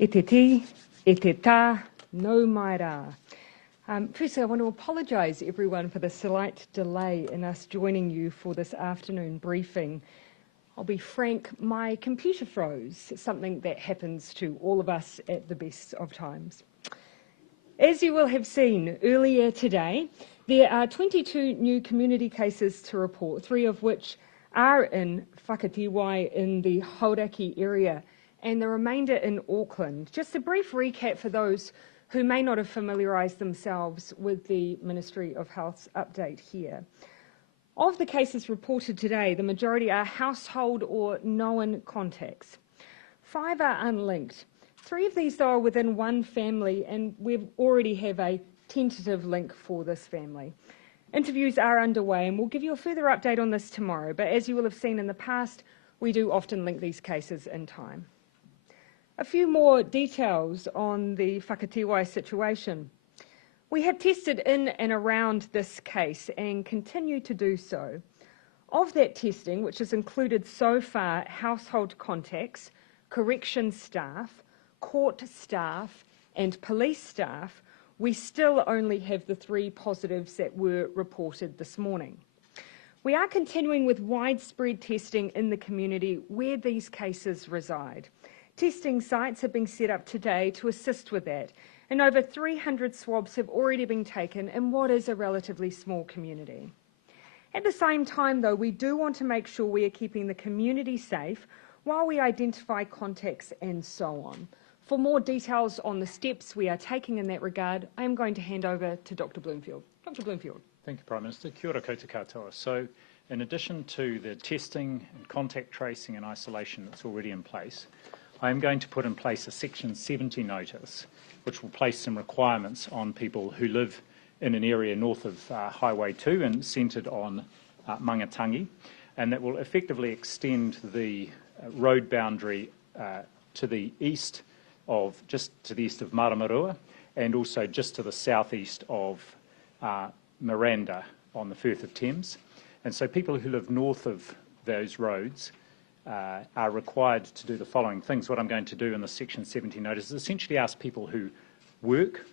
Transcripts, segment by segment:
E te ti, e te tā, no mai rā. Firstly, I want to apologise, everyone, for the slight delay in us joining you for this afternoon briefing. I'll be frank, my computer froze, something that happens to all of us at the best of times. As you will have seen earlier today, there are 22 new community cases to report, 3 of which are in Whakatiwai in the Hauraki area, and the remainder in Auckland. Just a brief recap for those who may not have familiarised themselves with the Ministry of Health's update here. Of the cases reported today, the majority are household or known contacts. 5 are unlinked. 3 of these, though, are within one family, and we already have a tentative link for this family. Interviews are underway, and we'll give you a further update on this tomorrow, but as you will have seen in the past, we do often link these cases in time. A few more details on the Whakatiwai situation. We have tested in and around this case and continue to do so. Of that testing, which has included so far household contacts, correction staff, court staff and police staff, we still only have the 3 positives that were reported this morning. We are continuing with widespread testing in the community where these cases reside. Testing sites have been set up today to assist with that, and over 300 swabs have already been taken in what is a relatively small community. At the same time, though, we do want to make sure we are keeping the community safe while we identify contacts and so on. For more details on the steps we are taking in that regard, I am going to hand over to Dr. Bloomfield. Dr. Bloomfield. Thank you, Prime Minister. Kia ora koutou katoa. So, in addition to the testing and contact tracing and isolation that's already in place, I am going to put in place a Section 70 notice, which will place some requirements on people who live in an area north of Highway 2 and centred on Mangatangi, and that will effectively extend the road boundary to the east of, just to the east of Maramarua, and also just to the southeast of Miranda on the Firth of Thames. And so people who live north of those roads are required to do the following things. What I'm going to do in the Section 70 notice is essentially ask people who work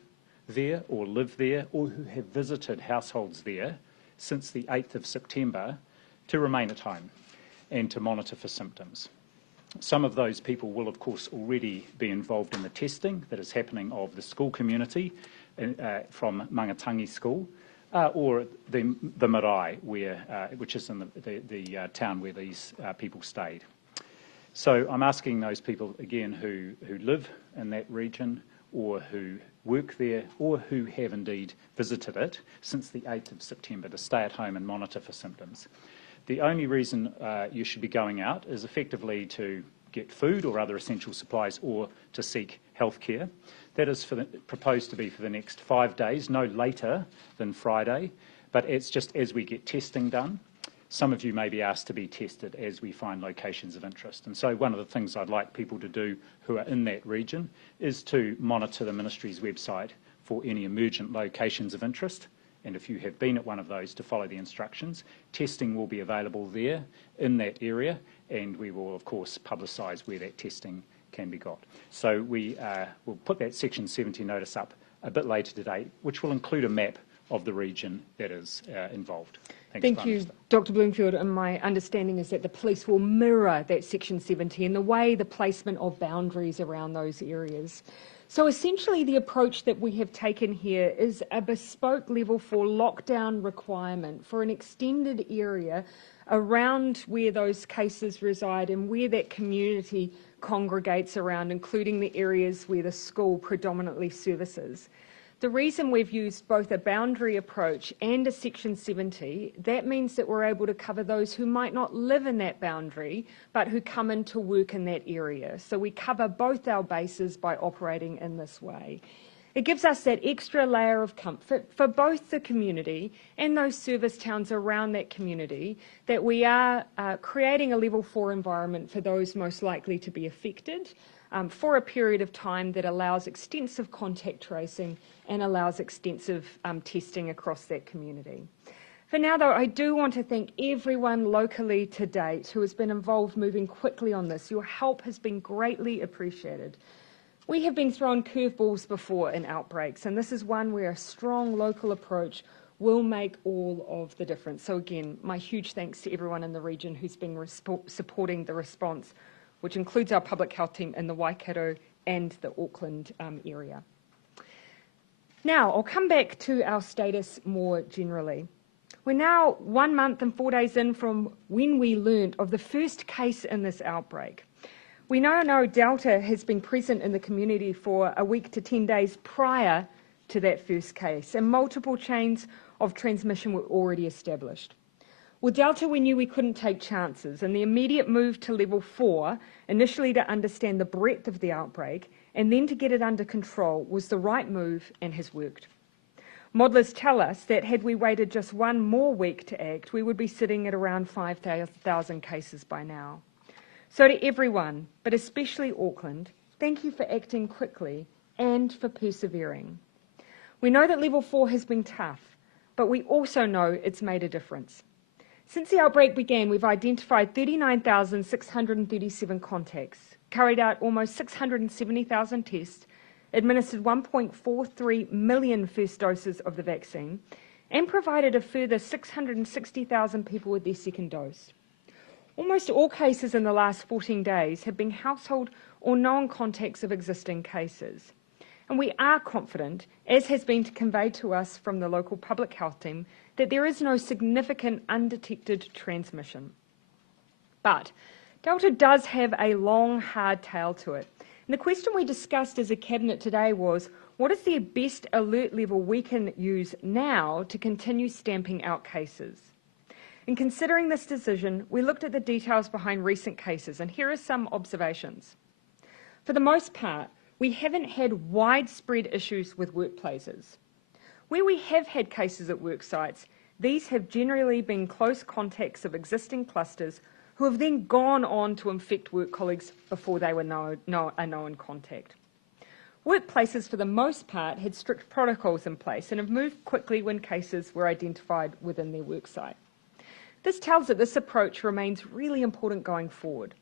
there or live there or who have visited households there since the 8th of September to remain at home and to monitor for symptoms. Some of those people will, of course, already be involved in the testing that is happening of the school community from Mangatangi School, or the marae, which is in the town where these people stayed. So I'm asking those people, again, who live in that region or who work there or who have indeed visited it since the 8th of September to stay at home and monitor for symptoms. The only reason you should be going out is effectively to get food or other essential supplies or to seek health care. That is proposed to be for the next 5 days, no later than Friday, but it's just as we get testing done. Some of you may be asked to be tested as we find locations of interest. And so one of the things I'd like people to do who are in that region is to monitor the Ministry's website for any emergent locations of interest. And if you have been at one of those, to follow the instructions. Testing will be available there in that area, and we will, of course, publicise where that testing can be got. So we will put that Section 70 notice up a bit later today, which will include a map of the region that is involved. Thank you, Dr. Bloomfield. And my understanding is that the police will mirror that Section 70 in the way the placement of boundaries around those areas. So essentially the approach that we have taken here is a bespoke level 4 lockdown requirement for an extended area around where those cases reside and where that community congregates around, including the areas where the school predominantly services. The reason we've used both a boundary approach and a Section 70, that means that we're able to cover those who might not live in that boundary, but who come in to work in that area. So we cover both our bases by operating in this way. It gives us that extra layer of comfort for both the community and those service towns around that community that we are creating a level 4 environment for those most likely to be affected for a period of time that allows extensive contact tracing and allows extensive testing across that community. For now, though, I do want to thank everyone locally to date who has been involved moving quickly on this. Your help has been greatly appreciated. We have been thrown curveballs before in outbreaks, and this is one where a strong local approach will make all of the difference. So again, my huge thanks to everyone in the region who's been supporting the response, which includes our public health team in the Waikato and the Auckland area. Now, I'll come back to our status more generally. We're now 1 month and 4 days in from when we learned of the first case in this outbreak. We now know Delta has been present in the community for a week to 10 days prior to that first case, and multiple chains of transmission were already established. With Delta, we knew we couldn't take chances, and the immediate move to level 4, initially to understand the breadth of the outbreak, and then to get it under control, was the right move and has worked. Modelers tell us that had we waited just 1 more week to act, we would be sitting at around 5,000 cases by now. So to everyone, but especially Auckland, thank you for acting quickly and for persevering. We know that level 4 has been tough, but we also know it's made a difference. Since the outbreak began, we've identified 39,637 contacts, carried out almost 670,000 tests, administered 1.43 million first doses of the vaccine, and provided a further 660,000 people with their second dose. Almost all cases in the last 14 days have been household or known contacts of existing cases. And we are confident, as has been conveyed to us from the local public health team, that there is no significant undetected transmission. But Delta does have a long, hard tail to it. And the question we discussed as a cabinet today was, what is the best alert level we can use now to continue stamping out cases? In considering this decision, we looked at the details behind recent cases, and here are some observations. For the most part, we haven't had widespread issues with workplaces. Where we have had cases at work sites, these have generally been close contacts of existing clusters who have then gone on to infect work colleagues before they were a known contact. Workplaces, for the most part, had strict protocols in place and have moved quickly when cases were identified within their work site. This tells that this approach remains really important going forward.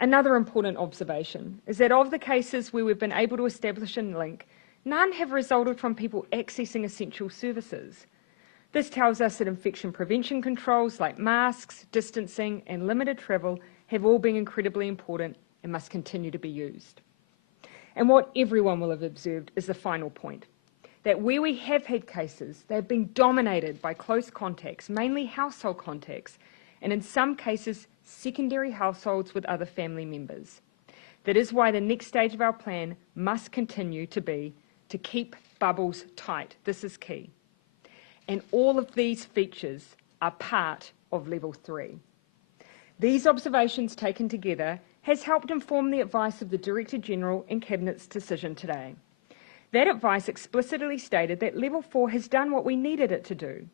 Another important observation is that of the cases where we've been able to establish a link, none have resulted from people accessing essential services. This tells us that infection prevention controls like masks, distancing, and limited travel have all been incredibly important and must continue to be used. And what everyone will have observed is the final point, that where we have had cases, they have been dominated by close contacts, mainly household contacts, and in some cases, secondary households with other family members. That is why the next stage of our plan must continue to be to keep bubbles tight. This is key. And all of these features are part of level 3. These observations taken together has helped inform the advice of the Director General and Cabinet's decision today. That advice explicitly stated that level 4 has done what we needed it to do.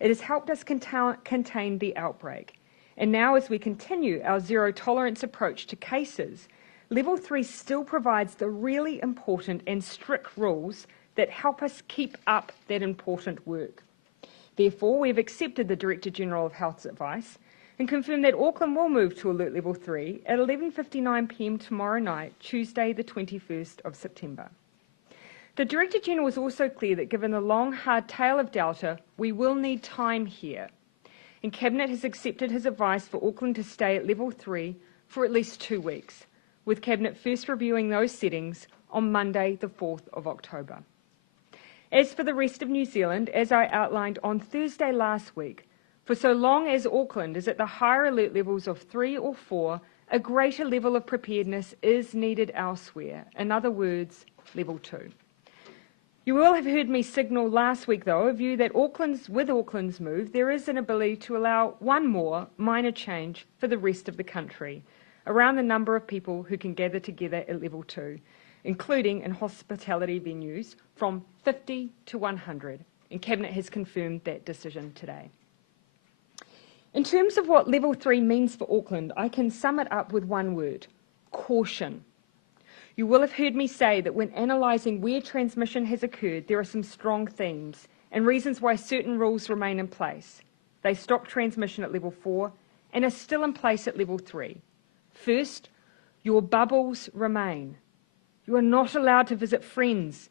It has helped us contain the outbreak. And now as we continue our zero tolerance approach to cases, level 3 still provides the really important and strict rules that help us keep up that important work. Therefore, we have accepted the Director General of Health's advice and confirmed that Auckland will move to alert level 3 at 11:59 p.m. tomorrow night, Tuesday the 21st of September. The Director General was also clear that given the long, hard tail of Delta, we will need time here. And Cabinet has accepted his advice for Auckland to stay at level 3 for at least 2 weeks, with Cabinet first reviewing those settings on Monday the 4th of October. As for the rest of New Zealand, as I outlined on Thursday last week, for so long as Auckland is at the higher alert levels of 3 or 4, a greater level of preparedness is needed elsewhere. In other words, level 2. You will have heard me signal last week, though, a view that with Auckland's move, there is an ability to allow one more minor change for the rest of the country, around the number of people who can gather together at level 2, including in hospitality venues, from 50 to 100, and Cabinet has confirmed that decision today. In terms of what level 3 means for Auckland, I can sum it up with one word: caution. You will have heard me say that when analysing where transmission has occurred, there are some strong themes and reasons why certain rules remain in place. They stop transmission at level 4 and are still in place at level 3. First, your bubbles remain. You are not allowed to visit friends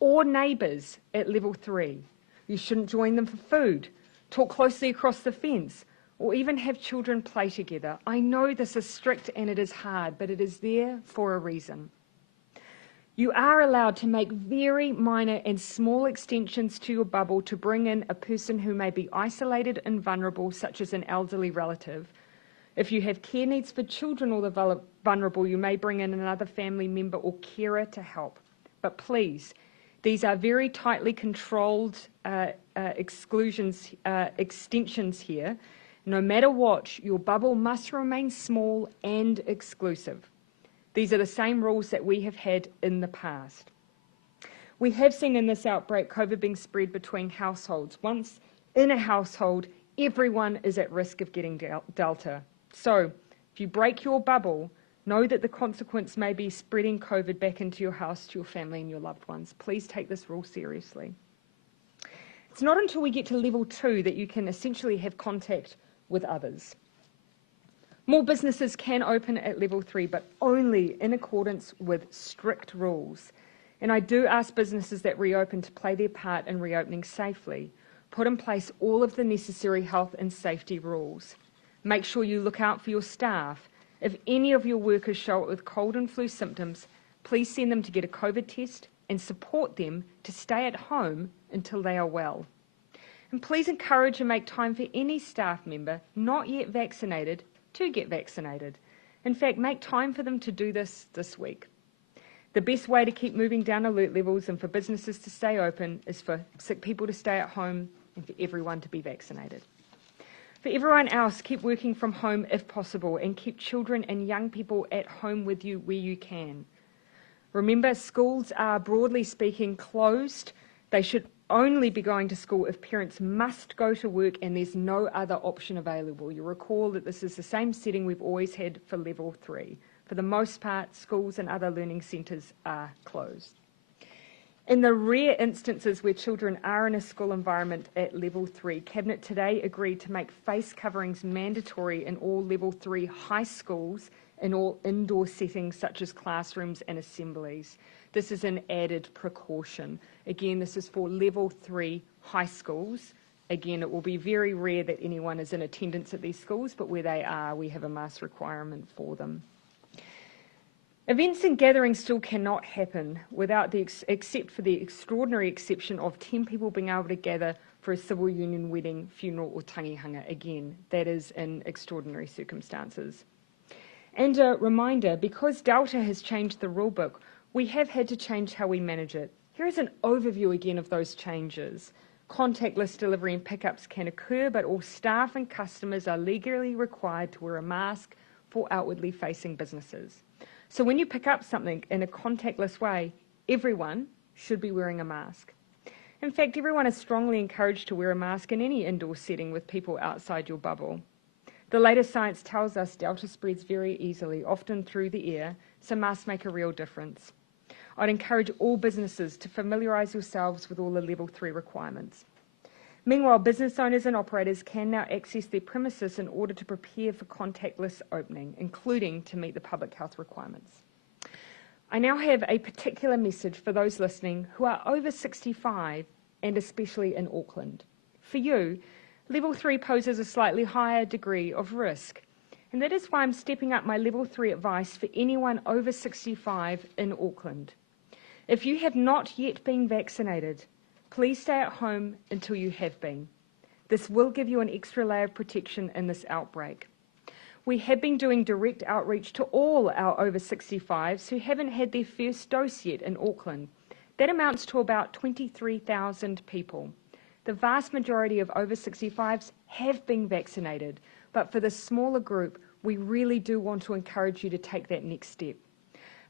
or neighbours at level 3. You shouldn't join them for food, talk closely across the fence, or even have children play together. I know this is strict and it is hard, but it is there for a reason. You are allowed to make very minor and small extensions to your bubble to bring in a person who may be isolated and vulnerable, such as an elderly relative. If you have care needs for children or the vulnerable, you may bring in another family member or carer to help. But please, these are very tightly controlled extensions here. No matter what, your bubble must remain small and exclusive. These are the same rules that we have had in the past. We have seen in this outbreak COVID being spread between households. Once in a household, everyone is at risk of getting Delta. So if you break your bubble, know that the consequence may be spreading COVID back into your house, to your family and your loved ones. Please take this rule seriously. It's not until we get to level 2 that you can essentially have contact with others. More businesses can open at level 3, but only in accordance with strict rules. And I do ask businesses that reopen to play their part in reopening safely. Put in place all of the necessary health and safety rules. Make sure you look out for your staff. If any of your workers show up with cold and flu symptoms, please send them to get a COVID test and support them to stay at home until they are well. And please encourage and make time for any staff member not yet vaccinated to get vaccinated. In fact, make time for them to do this week. The best way to keep moving down alert levels and for businesses to stay open is for sick people to stay at home and for everyone to be vaccinated. For everyone else, keep working from home if possible and keep children and young people at home with you where you can. Remember, schools are broadly speaking closed. They should only be going to school if parents must go to work and there's no other option available. You recall that this is the same setting we've always had for level 3. For the most part, schools and other learning centres are closed. In the rare instances where children are in a school environment at level 3, Cabinet today agreed to make face coverings mandatory in all level 3 high schools in all indoor settings such as classrooms and assemblies. This is an added precaution. Again, this is for level 3 high schools. Again, it will be very rare that anyone is in attendance at these schools, but where they are, we have a mask requirement for them. Events and gatherings still cannot happen without except for the extraordinary exception of 10 people being able to gather for a civil union wedding, funeral or tangihanga. Again, that is in extraordinary circumstances. And a reminder, because Delta has changed the rulebook, we have had to change how we manage it. Here is an overview again of those changes. Contactless delivery and pickups can occur, but all staff and customers are legally required to wear a mask for outwardly facing businesses. So when you pick up something in a contactless way, everyone should be wearing a mask. In fact, everyone is strongly encouraged to wear a mask in any indoor setting with people outside your bubble. The latest science tells us Delta spreads very easily, often through the air, so masks make a real difference. I'd encourage all businesses to familiarise yourselves with all the level 3 requirements. Meanwhile, business owners and operators can now access their premises in order to prepare for contactless opening, including to meet the public health requirements. I now have a particular message for those listening who are over 65 and especially in Auckland. For you, level 3 poses a slightly higher degree of risk, and that is why I'm stepping up my level 3 advice for anyone over 65 in Auckland. If you have not yet been vaccinated, please stay at home until you have been. This will give you an extra layer of protection in this outbreak. We have been doing direct outreach to all our over 65s who haven't had their first dose yet in Auckland. That amounts to about 23,000 people. The vast majority of over 65s have been vaccinated, but for the smaller group, we really do want to encourage you to take that next step.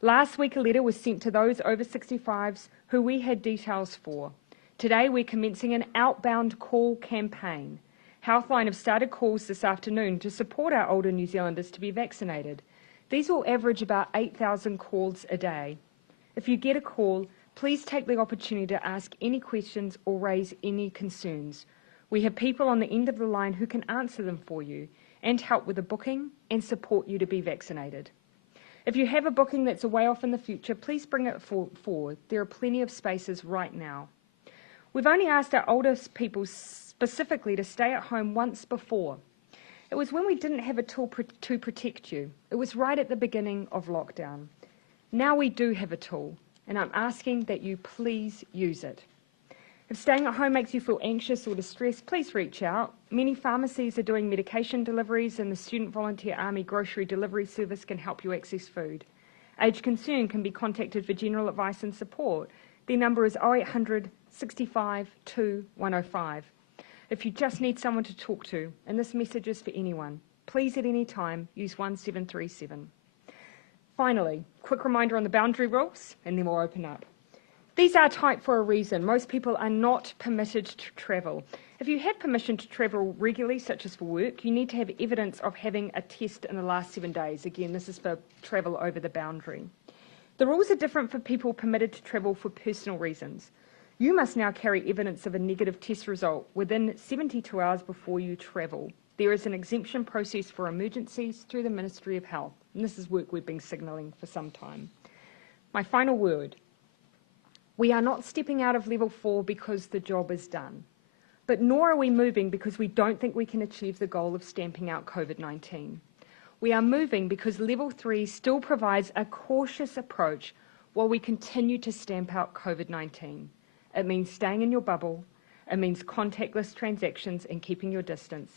Last week, a letter was sent to those over 65s who we had details for. Today, we're commencing an outbound call campaign. Healthline have started calls this afternoon to support our older New Zealanders to be vaccinated. These will average about 8,000 calls a day. If you get a call, please take the opportunity to ask any questions or raise any concerns. We have people on the end of the line who can answer them for you and help with the booking and support you to be vaccinated. If you have a booking that's a way off in the future, please bring it forward. There are plenty of spaces right now. We've only asked our oldest people specifically to stay at home once before. It was when we didn't have a tool to protect you. It was right at the beginning of lockdown. Now we do have a tool, and I'm asking that you please use it. If staying at home makes you feel anxious or distressed, please reach out. Many pharmacies are doing medication deliveries, and the Student Volunteer Army Grocery Delivery Service can help you access food. Aged Concern can be contacted for general advice and support. Their number is 0800 65 2 105. If you just need someone to talk to, and this message is for anyone, please at any time use 1737. Finally, quick reminder on the boundary rules, and then we'll open up. These are tight for a reason. Most people are not permitted to travel. If you have permission to travel regularly, such as for work, you need to have evidence of having a test in the last 7 days. Again, this is for travel over the boundary. The rules are different for people permitted to travel for personal reasons. You must now carry evidence of a negative test result within 72 hours before you travel. There is an exemption process for emergencies through the Ministry of Health, and this is work we've been signalling for some time. My final word. We are not stepping out of level 4 because the job is done, but nor are we moving because we don't think we can achieve the goal of stamping out COVID-19. We are moving because level 3 still provides a cautious approach while we continue to stamp out COVID-19. It means staying in your bubble. It means contactless transactions and keeping your distance.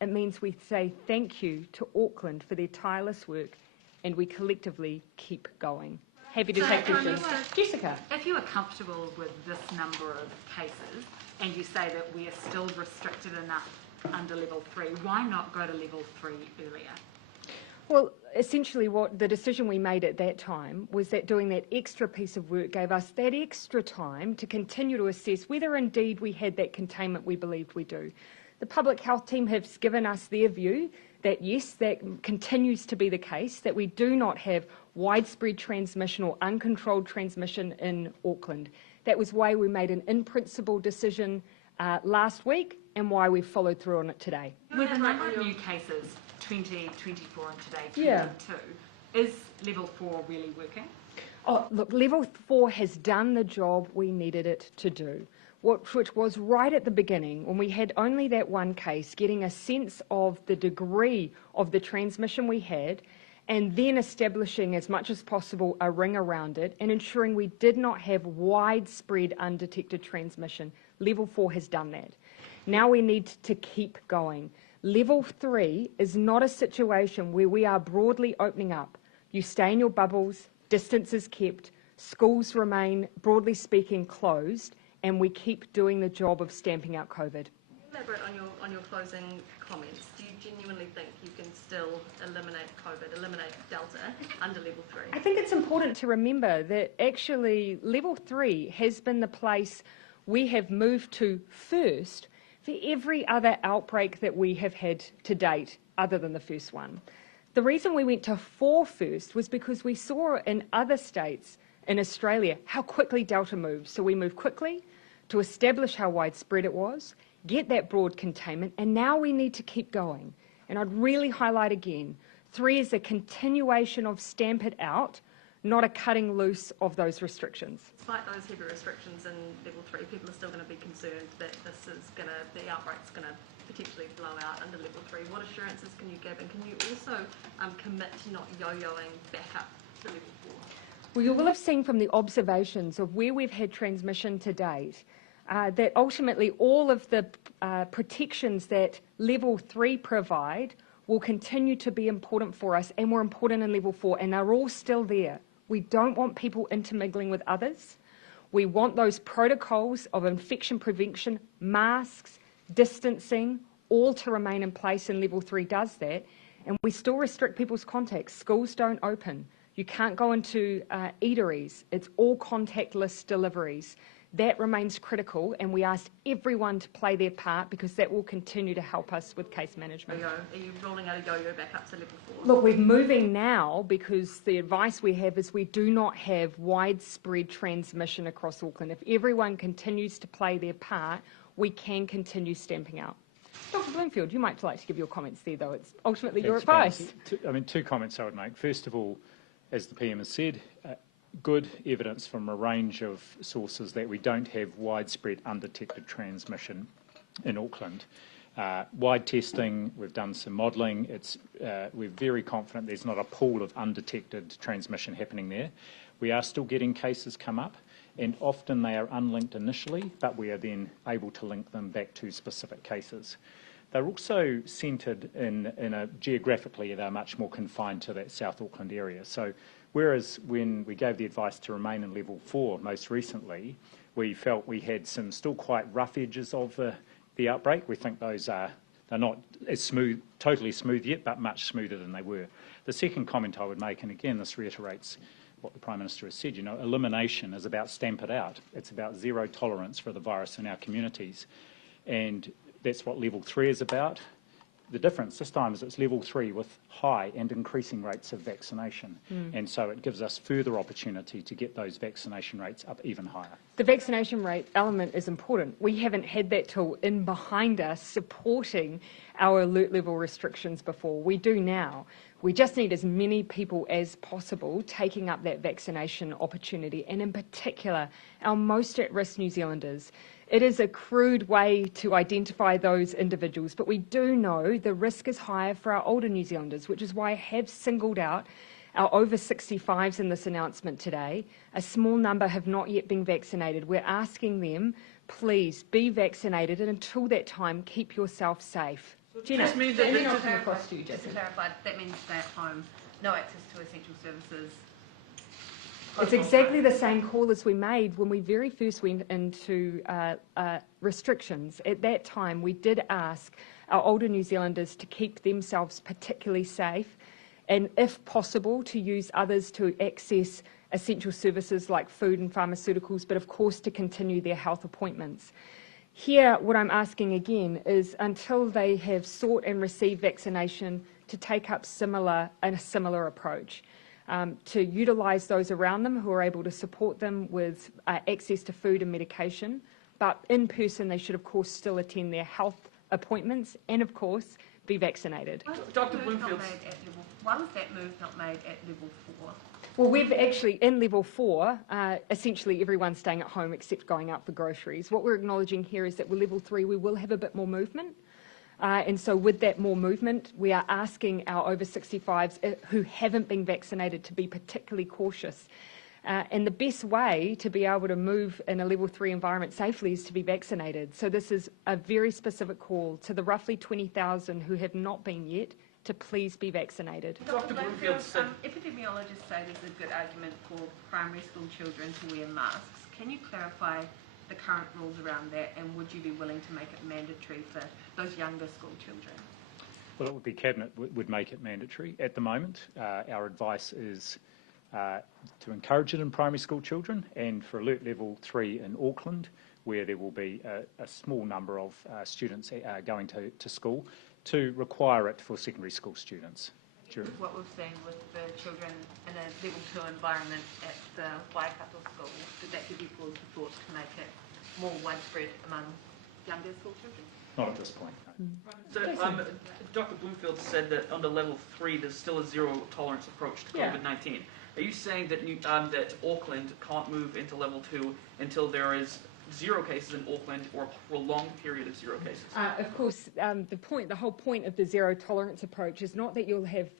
It means we say thank you to Auckland for their tireless work, and we collectively keep going. Happy to take questions. Jessica. If you are comfortable with this number of cases and you say that we are still restricted enough under level 3, why not go to level 3 earlier? Well, essentially what the decision we made at that time was that doing that extra piece of work gave us that extra time to continue to assess whether indeed we had that containment we believed we do. The public health team has given us their view that yes, that continues to be the case, that we do not have widespread transmission or uncontrolled transmission in Auckland. That was why we made an in-principle decision last week and why we followed through on it today. With a number of new cases, 20, 24 and today 22, is level 4 really working? Oh, look, level 4 has done the job we needed it to do, which was right at the beginning when we had only that one case, getting a sense of the degree of the transmission we had, and then establishing as much as possible a ring around it and ensuring we did not have widespread undetected transmission. Level 4 has done that. Now we need to keep going. Level 3 is not a situation where we are broadly opening up. You stay in your bubbles, distance is kept, schools remain, broadly speaking, closed, and we keep doing the job of stamping out COVID. Elaborate on your closing comments. Do you genuinely think you can still eliminate COVID, eliminate Delta under level 3? I think it's important to remember that actually level 3 has been the place we have moved to first for every other outbreak that we have had to date other than the first one. The reason we went to 4 first was because we saw in other states in Australia how quickly Delta moves. So we moved quickly to establish how widespread it was, get that broad containment, and now we need to keep going. And I'd really highlight again, 3 is a continuation of stamp it out, not a cutting loose of those restrictions. Despite those heavy restrictions in level 3, people are still going to be concerned that the outbreak's going to potentially blow out under level 3. What assurances can you give, and can you also commit to not yo-yoing back up to level 4? Well, you will have seen from the observations of where we've had transmission to date that ultimately all of the protections that level 3 provide will continue to be important for us, and were important in level 4, and they're all still there. We don't want people intermingling with others. We want those protocols of infection prevention, masks, distancing, all to remain in place, and level 3 does that. And we still restrict people's contacts. Schools don't open. You can't go into eateries. It's all contactless deliveries. That remains critical, and we asked everyone to play their part because that will continue to help us with case management. Are you rolling out a yo-yo back up to level 4? Look, we're moving now because the advice we have is we do not have widespread transmission across Auckland. If everyone continues to play their part, we can continue stamping out. Dr. Bloomfield, you might like to give your comments there, though. It's ultimately your advice. 2 comments I would make. First of all, as the PM has said, good evidence from a range of sources that we don't have widespread undetected transmission in Auckland. Wide testing, we've done some modelling. We're very confident there's not a pool of undetected transmission happening there. We are still getting cases come up, and often they are unlinked initially, but we are then able to link them back to specific cases. They're also centred geographically, they're much more confined to that South Auckland area. So whereas when we gave the advice to remain in level 4 most recently, we felt we had some still quite rough edges of the outbreak. We think they're not as smooth, totally smooth yet, but much smoother than they were. The second comment I would make, and again this reiterates what the Prime Minister has said, elimination is about stamp it out. It's about zero tolerance for the virus in our communities. And that's what level 3 is about. The difference this time is it's level 3 with high and increasing rates of vaccination. And so it gives us further opportunity to get those vaccination rates up even higher. The vaccination rate element is important. We haven't had that tool in behind us supporting our alert level restrictions before. We do now. We just need as many people as possible taking up that vaccination opportunity, and in particular, our most at-risk New Zealanders. It is a crude way to identify those individuals, but we do know the risk is higher for our older New Zealanders, which is why I have singled out our over 65s in this announcement today. A small number have not yet been vaccinated. We're asking them, please be vaccinated, and until that time, keep yourself safe. Gina, Just means and then I'll come across to you, just to Jacinda. clarify, that means stay at home, no access to essential services. It's exactly the same call as we made when we very first went into restrictions. At that time, we did ask our older New Zealanders to keep themselves particularly safe, and if possible, to use others to access essential services like food and pharmaceuticals, but of course to continue their health appointments. Here, what I'm asking again is until they have sought and received vaccination, to take up a similar approach. To utilise those around them who are able to support them with access to food and medication. But in person, they should, of course, still attend their health appointments and, of course, be vaccinated. Dr. Bloomfield. Why was that move not made at level 4? Well, we've actually, in level 4, essentially everyone's staying at home except going out for groceries. What we're acknowledging here is that with level 3, we will have a bit more movement. And so with that more movement, we are asking our over 65s who haven't been vaccinated to be particularly cautious. And the best way to be able to move in a level 3 environment safely is to be vaccinated. So this is a very specific call to the roughly 20,000 who have not been yet to please be vaccinated. Dr. Bloomfield said... Epidemiologists say there's a good argument for primary school children to wear masks. Can you clarify the current rules around that, and would you be willing to make it mandatory for those younger school children? Well, it would be Cabinet would make it mandatory. At the moment, our advice is to encourage it in primary school children, and for alert level 3 in Auckland, where there will be a small number of students going to school, to require it for secondary school students. What we've seen with the children in a level 2 environment at the Waikato school, did that give you pause for thought to make it more widespread among younger school children? Not at this point, no. So, Dr. Bloomfield said that under level 3 there's still a zero tolerance approach to COVID-19. Are you saying that that Auckland can't move into level 2 until there is 0 cases in Auckland or a prolonged period of 0 cases? Of course, the whole point of the zero tolerance approach is not that you'll have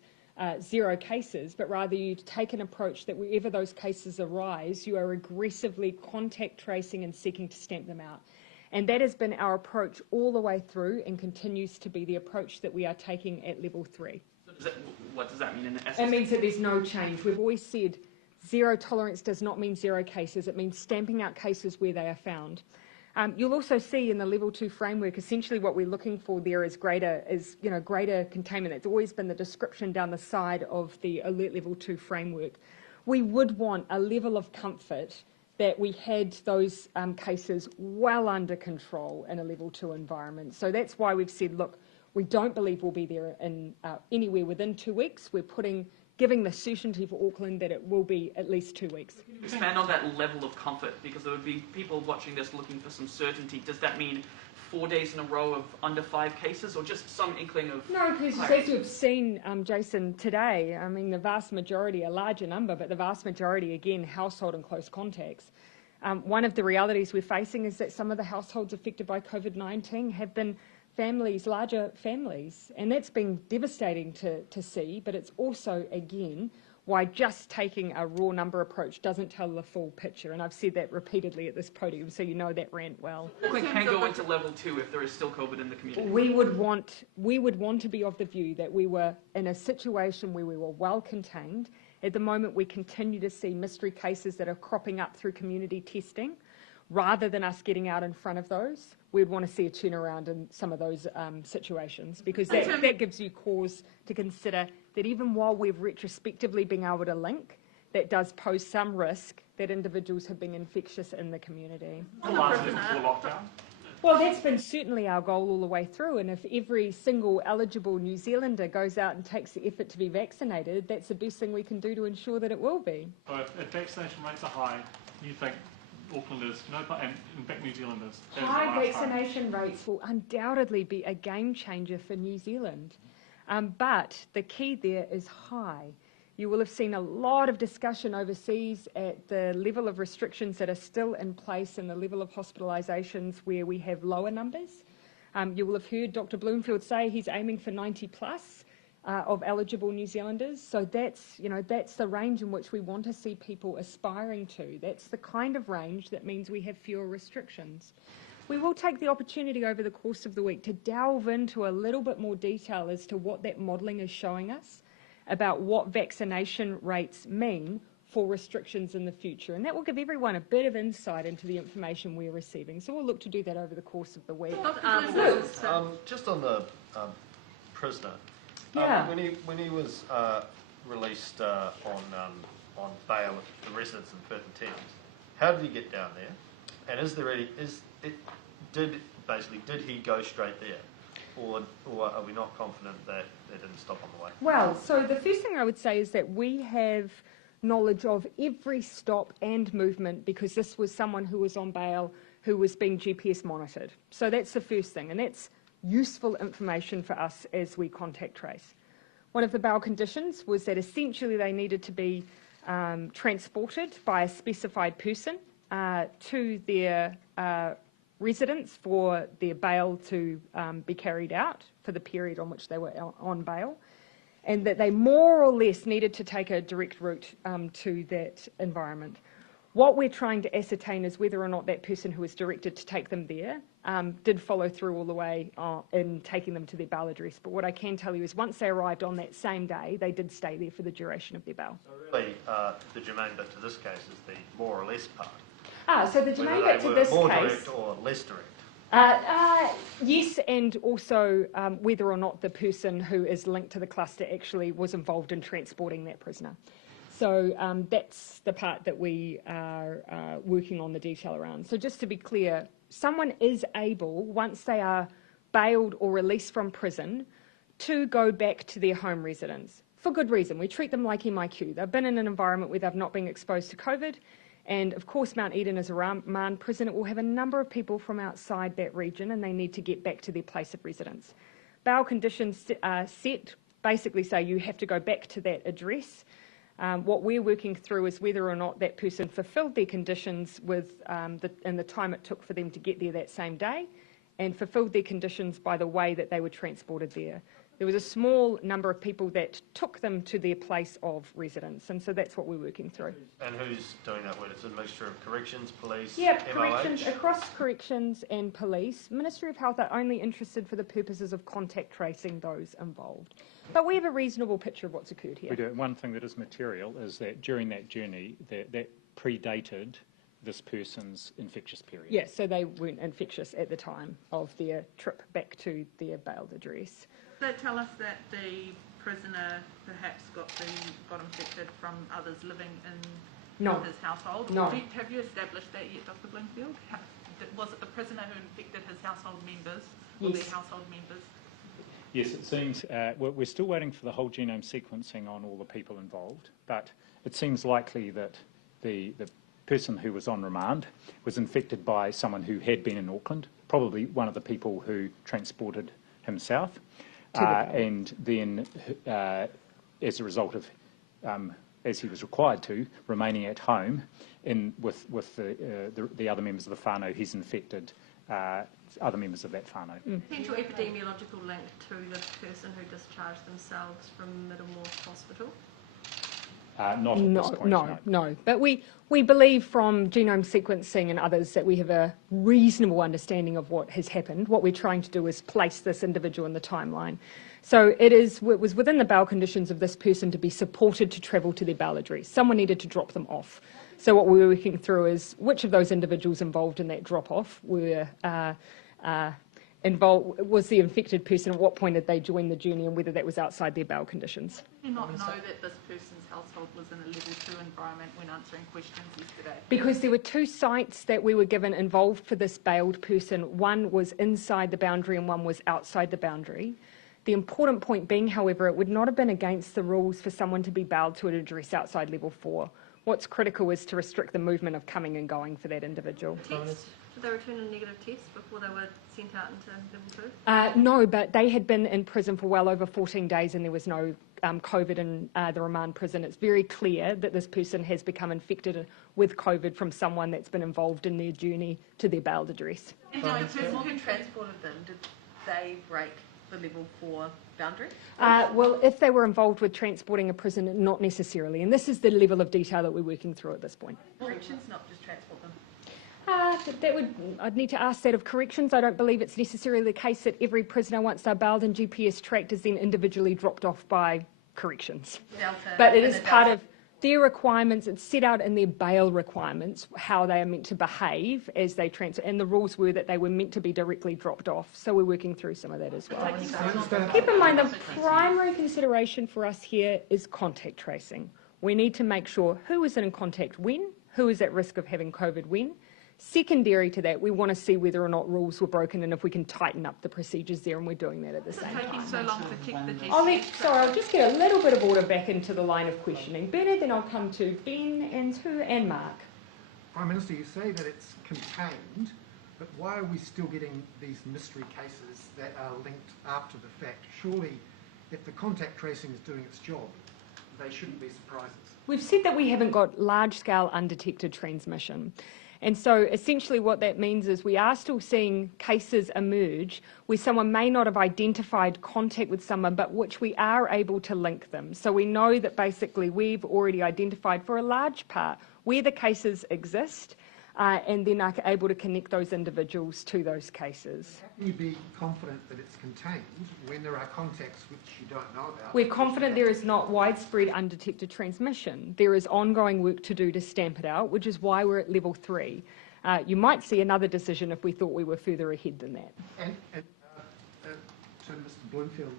0 cases, but rather you take an approach that wherever those cases arise, you are aggressively contact tracing and seeking to stamp them out. And that has been our approach all the way through and continues to be the approach that we are taking at level 3. So what does that mean in essence? It means that there's no change. We've always said zero tolerance does not mean 0 cases. It means stamping out cases where they are found. You'll also see in the level 2 framework, essentially what we're looking for there is greater containment. It's always been the description down the side of the alert level 2 framework. We would want a level of comfort that we had those cases well under control in a level 2 environment. So that's why we've said, look, we don't believe we'll be there in anywhere within 2 weeks. We're giving the certainty for Auckland that it will be at least 2 weeks. Expand on that level of comfort, because there would be people watching this looking for some certainty. Does that mean 4 days in a row of under 5 cases, or just some inkling of? No, because as you've seen, Jason, today, I mean, the vast majority, a larger number, but the vast majority, again, household and close contacts. One of the realities we're facing is that some of the households affected by COVID-19 have been families, larger families, and that's been devastating to see, but it's also, again, why just taking a raw number approach doesn't tell the full picture, and I've said that repeatedly at this podium, so you know that rant well. Auckland can go into level 2 if there is still COVID in the community. We would want to be of the view that we were in a situation where we were well contained. At the moment, we continue to see mystery cases that are cropping up through community testing. Rather than us getting out in front of those, we'd want to see a turnaround in some of those situations, because that gives you cause to consider that even while we've retrospectively been able to link, that does pose some risk that individuals have been infectious in the community. Well, that's been certainly our goal all the way through, and if every single eligible New Zealander goes out and takes the effort to be vaccinated, that's the best thing we can do to ensure that it will be. So if vaccination rates are high, you think Aucklanders, and in fact New Zealanders. High vaccination rates will undoubtedly be a game changer for New Zealand. But the key there is high. You will have seen a lot of discussion overseas at the level of restrictions that are still in place and the level of hospitalisations where we have lower numbers. You will have heard Dr. Bloomfield say he's aiming for 90 plus. Of eligible New Zealanders, so that's the range in which we want to see people aspiring to. That's the kind of range that means we have fewer restrictions. We will take the opportunity over the course of the week to delve into a little bit more detail as to what that modelling is showing us about what vaccination rates mean for restrictions in the future, and that will give everyone a bit of insight into the information we're receiving. So we'll look to do that over the course of the week. Just on the prisoner. Yeah. When he was released on bail at the residence in Perth and Thames, how did he get down there? And did he go straight there, or are we not confident that they didn't stop on the way? Well, so the first thing I would say is that we have knowledge of every stop and movement, because this was someone who was on bail who was being GPS monitored. So that's the first thing, and that's useful information for us as we contact trace. One of the bail conditions was that essentially they needed to be transported by a specified person to their residence for their bail to be carried out for the period on which they were on bail, and that they more or less needed to take a direct route to that environment. What we're trying to ascertain is whether or not that person who was directed to take them there did follow through all the way in taking them to their bail address. But what I can tell you is once they arrived on that same day, they did stay there for the duration of their bail. So really, the germane bit to this case is the more or less part. So the germane bit to this more case... More direct or less direct? Yes, and also whether or not the person who is linked to the cluster actually was involved in transporting that prisoner. So that's the part that we are working on the detail around. So just to be clear, someone is able, once they are bailed or released from prison, to go back to their home residence for good reason. We treat them like MIQ. They've been in an environment where they've not been exposed to COVID. And of course, Mount Eden is a remand prison. It will have a number of people from outside that region, and they need to get back to their place of residence. Bail conditions set basically say you have to go back to that address. What we're working through is whether or not that person fulfilled their conditions with in the time it took for them to get there that same day, and fulfilled their conditions by the way that they were transported there. There was a small number of people that took them to their place of residence, and so that's what we're working through. And who's doing that work? It's a mixture of corrections, police, yeah, MOH? corrections, across corrections and police. Ministry of Health are only interested for the purposes of contact tracing those involved. But we have a reasonable picture of what's occurred here. We do. One thing that is material is that during that journey, that predated this person's infectious period. Yes, so they weren't infectious at the time of their trip back to their bailed address. Does that tell us that the prisoner perhaps got infected from others living in his household? No. Have you established that yet, Dr. Bloomfield? Was it the prisoner who infected his household members or Yes. their household members? Yes, it seems we're still waiting for the whole genome sequencing on all the people involved, but it seems likely that the person who was on remand was infected by someone who had been in Auckland probably one of the people who transported him south, and then as a result of, as he was required to, remaining at home with the other members of the whānau, he's infected other members of that whānau. Potential epidemiological link to this person who discharged themselves from Middlemore Hospital? Not at this point, no. But we believe from genome sequencing and others that we have a reasonable understanding of what has happened. What we're trying to do is place this individual in the timeline. So it was within the bail conditions of this person to be supported to travel to their bail address. Someone needed to drop them off. So what we were working through is which of those individuals involved in that drop-off were involved, was the infected person, at what point did they join the journey, and whether that was outside their bail conditions. Did you not know that this person's household was in a level 2 environment when answering questions yesterday? Because there were 2 sites that we were given involved for this bailed person. One was inside the boundary and one was outside the boundary. The important point being, however, it would not have been against the rules for someone to be bailed to an address outside level 4. What's critical is to restrict the movement of coming and going for that individual. Test? Did they return a negative test before they were sent out into level 2? No, but they had been in prison for well over 14 days and there was no COVID in the remand prison. It's very clear that this person has become infected with COVID from someone that's been involved in their journey to their bailed address. And so the person who transported them, did they break the level 4 boundary? Well, if they were involved with transporting a prisoner, not necessarily. And this is the level of detail that we're working through at this point. Corrections, not just transport them? I'd need to ask that of corrections. I don't believe it's necessarily the case that every prisoner, once they're bailed and GPS tracked, is then individually dropped off by corrections. But it is part of their requirements. It's set out in their bail requirements how they are meant to behave as they transfer, and the rules were that they were meant to be directly dropped off. So we're working through some of that as well. Keep in mind the primary consideration for us here is contact tracing. We need to make sure who was in contact when, who is at risk of having COVID when. Secondary to that, we want to see whether or not rules were broken and if we can tighten up the procedures there, and we're doing that at the same time. It's taking so long to check the GPS. I'll just get a little bit of order back into the line of questioning. Bernard, then I'll come to Ben and Mark. Prime Minister, you say that it's contained, but why are we still getting these mystery cases that are linked after the fact? Surely, if the contact tracing is doing its job, they shouldn't be surprises. We've said that we haven't got large-scale undetected transmission. And so essentially what that means is we are still seeing cases emerge where someone may not have identified contact with someone, but which we are able to link them. So we know that basically we've already identified for a large part where the cases exist, and then are able to connect those individuals to those cases. How can you be confident that it's contained when there are contacts which you don't know about? We're confident there is not widespread undetected transmission. There is ongoing work to do to stamp it out, which is why we're at level 3. You might see another decision if we thought we were further ahead than that. And to Mr Bloomfield,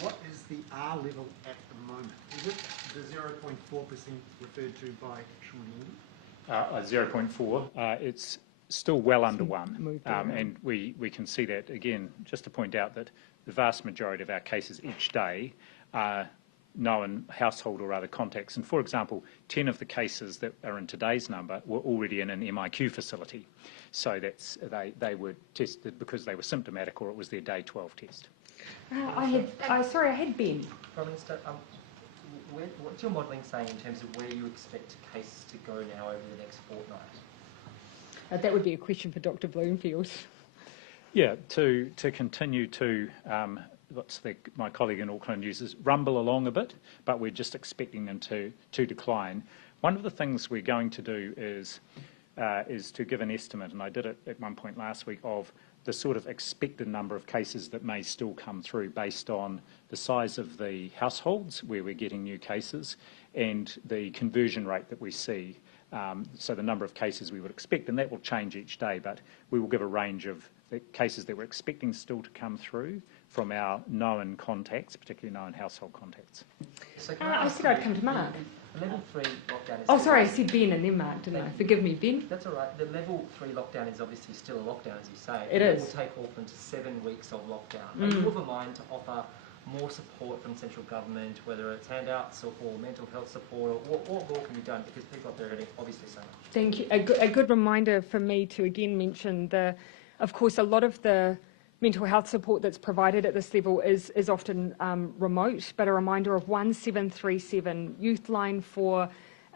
what is the R level at the moment? Is it the 0.4% referred to by Sean Morgan? 0.4. It's still well under 1, and we can see that, again, just to point out that the vast majority of our cases each day are known household or other contacts. And for example, 10 of the cases that are in today's number were already in an MIQ facility. So that's they were tested because they were symptomatic or it was their day 12 test. I had Ben. Prime Minister, what's your modelling saying in terms of where you expect cases to go now over the next fortnight? That would be a question for Dr Bloomfield. Yeah, to continue to, my colleague in Auckland uses, rumble along a bit, but we're just expecting them to decline. One of the things we're going to do is to give an estimate, and I did it at one point last week, of the sort of expected number of cases that may still come through based on the size of the households where we're getting new cases and the conversion rate that we see. So the number of cases we would expect, and that will change each day, but we will give a range of the cases that we're expecting still to come through from our known contacts, particularly known household contacts. So I said I'd come to Mark. The level 3 lockdown is... Oh, sorry, I said Ben and then Mark, didn't I? Forgive me, Ben. That's all right. The level 3 lockdown is obviously still a lockdown, as you say. It is. It will take Auckland to 7 weeks of lockdown. Are you of a mind to offer more support from central government, whether it's handouts or mental health support, or what more can be done, because people up there are getting obviously so much? Thank you. A good reminder for me to again mention the Of course, a lot of the mental health support that's provided at this level is often remote, but a reminder of 1737 youth line for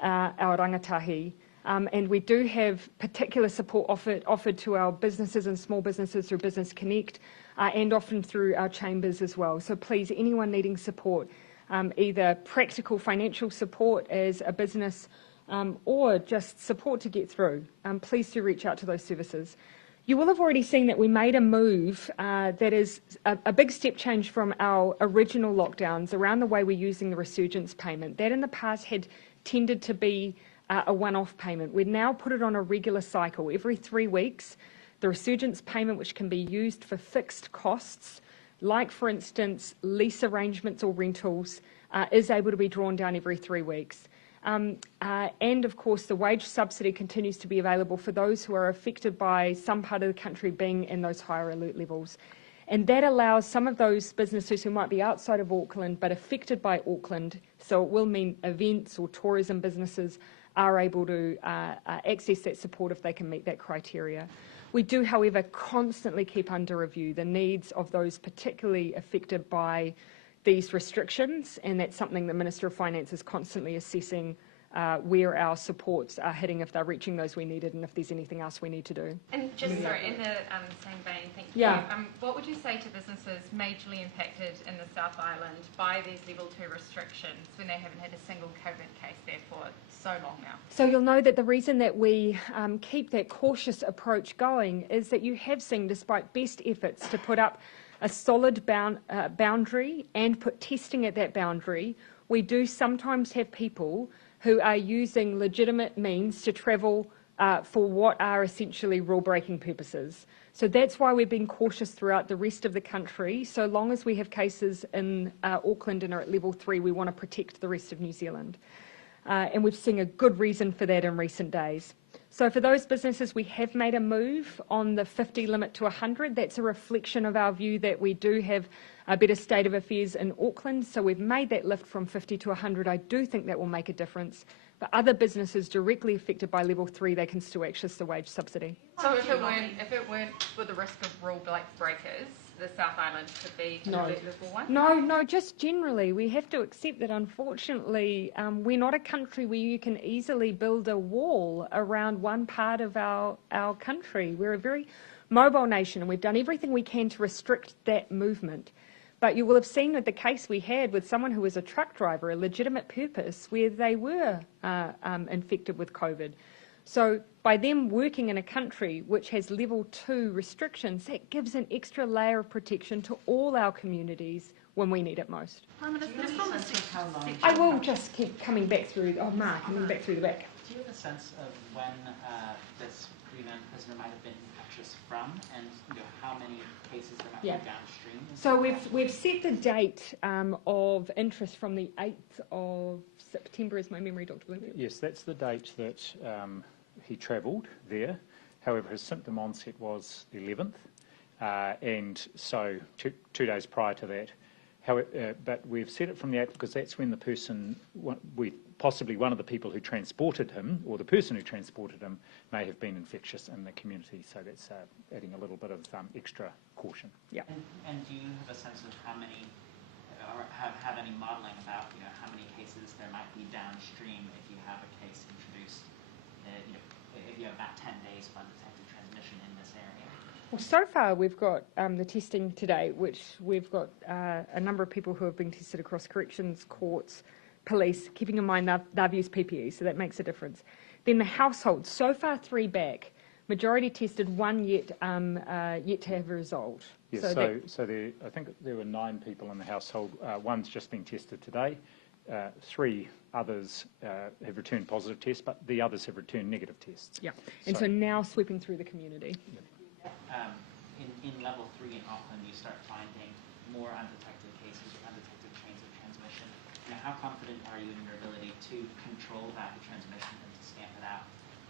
our rangatahi. And we do have particular support offered to our businesses and small businesses through Business Connect and often through our chambers as well. So please, anyone needing support, either practical financial support as a business or just support to get through, please do reach out to those services. You will have already seen that we made a move that is a big step change from our original lockdowns around the way we're using the resurgence payment. That in the past had tended to be a one-off payment. We've now put it on a regular cycle. Every 3 weeks, the resurgence payment, which can be used for fixed costs, like, for instance, lease arrangements or rentals, is able to be drawn down every 3 weeks. And, of course, the wage subsidy continues to be available for those who are affected by some part of the country being in those higher alert levels. And that allows some of those businesses who might be outside of Auckland but affected by Auckland, so it will mean events or tourism businesses are able to access that support if they can meet that criteria. We do, however, constantly keep under review the needs of those particularly affected by these restrictions, and that's something the Minister of Finance is constantly assessing where our supports are hitting, if they're reaching those we needed, and if there's anything else we need to do. And just, sorry, in the same vein, thank you. What would you say to businesses majorly impacted in the South Island by these level 2 restrictions when they haven't had a single COVID case there for so long now? So you'll know that the reason that we keep that cautious approach going is that you have seen, despite best efforts to put up a solid boundary and put testing at that boundary, we do sometimes have people who are using legitimate means to travel for what are essentially rule-breaking purposes. So that's why we've been cautious throughout the rest of the country. So long as we have cases in Auckland and are at level 3, we want to protect the rest of New Zealand. And we've seen a good reason for that in recent days. So for those businesses, we have made a move on the 50 limit to 100. That's a reflection of our view that we do have a better state of affairs in Auckland. So we've made that lift from 50 to 100. I do think that will make a difference. For other businesses directly affected by level 3, they can still access the wage subsidy. So if it weren't for the risk of rule breakers, the South Island could be level 1? No, just generally. We have to accept that, unfortunately, we're not a country where you can easily build a wall around one part of our country. We're a very mobile nation, and we've done everything we can to restrict that movement. But you will have seen with the case we had with someone who was a truck driver, a legitimate purpose, where they were infected with COVID. So by them working in a country which has level 2 restrictions, that gives an extra layer of protection to all our communities when we need it most. Prime Minister, I will just keep coming back through. Oh, Mark, coming back through the back. Do you have a sense of when this prisoner might have been infectious from, and how many cases there might be downstream? So we've set the date of interest from the 8th of September, is my memory, Dr. Bloomfield? Yes, that's the date that he travelled there. However, his symptom onset was the 11th, and so two days prior to that. But we've set it from the 8th because that's when the person, possibly one of the people who transported him, or the person who transported him, may have been infectious in the community. So that's adding a little bit of extra caution. Yeah. And do you have a sense of how many, or have any modelling about how many cases there might be downstream if you have a case introduced? If you have about 10 days of undetected transmission in this area. Well, so far we've got the testing today, which we've got a number of people who have been tested across corrections, courts, police, keeping in mind they've used PPE, so that makes a difference. Then the household, so far 3 back, majority tested, 1 yet to have a result. Yes, so I think there were 9 people in the household. 1's just been tested today. 3 others have returned positive tests, but the others have returned negative tests. Yeah, and so now sweeping through the community. In level 3 in Auckland, you start finding more undetected cases or undetected chains of transmission. How confident are you in your ability to control that transmission and to stamp it out?